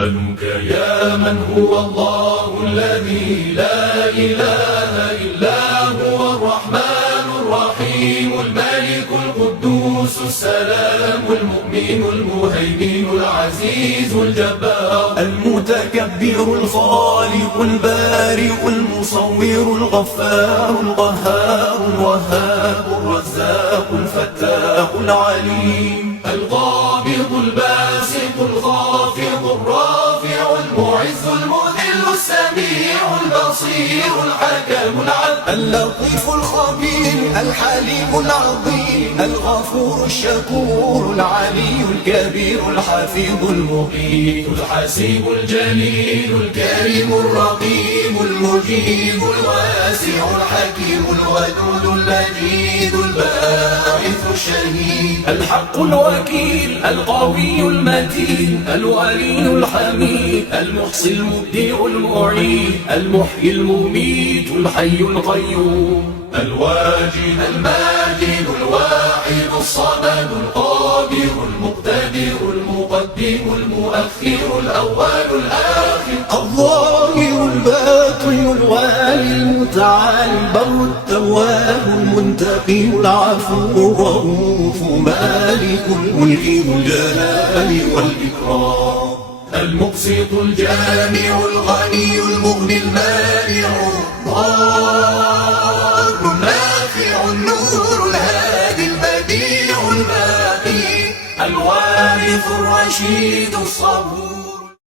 نسألك يا من هو الله الذي لا إله إلا هو الرحمن الرحيم الملك القدوس السلام المؤمن المهيمن العزيز الجبار المتكبر الخالق البارئ المصور الغفار القهار الوهاب الرزاق الفتاح العليم القابض الباسط الخافض الرافع المعز المذل السميع البصير الحكم العدل اللطيف الخبير الحليم العظيم الغفور الشكور العلي الكبير الحفيظ المقيت الحسيب الجليل الكريم الرقيب المجيب الواسع الحكيم الودود المجيد الباعث الشهيد الحق الوكيل القوي المتين الولي الحميد المحصي المبدئ المعيد المحيي المميت الحي القيوم الواجد الماجد الواحد الصمد القادر المقتدر المقدم المؤخر الأول الآخر الظاهر الباطن الوالي المتعالي البر التواب المنتقي العفو الرؤوف مالك الملك ذو الجلال والإكرام المقسط الجامع الغني المغني المانع الضار النافع النور الهادي البديع الباقي الوارث الرشيد الصبور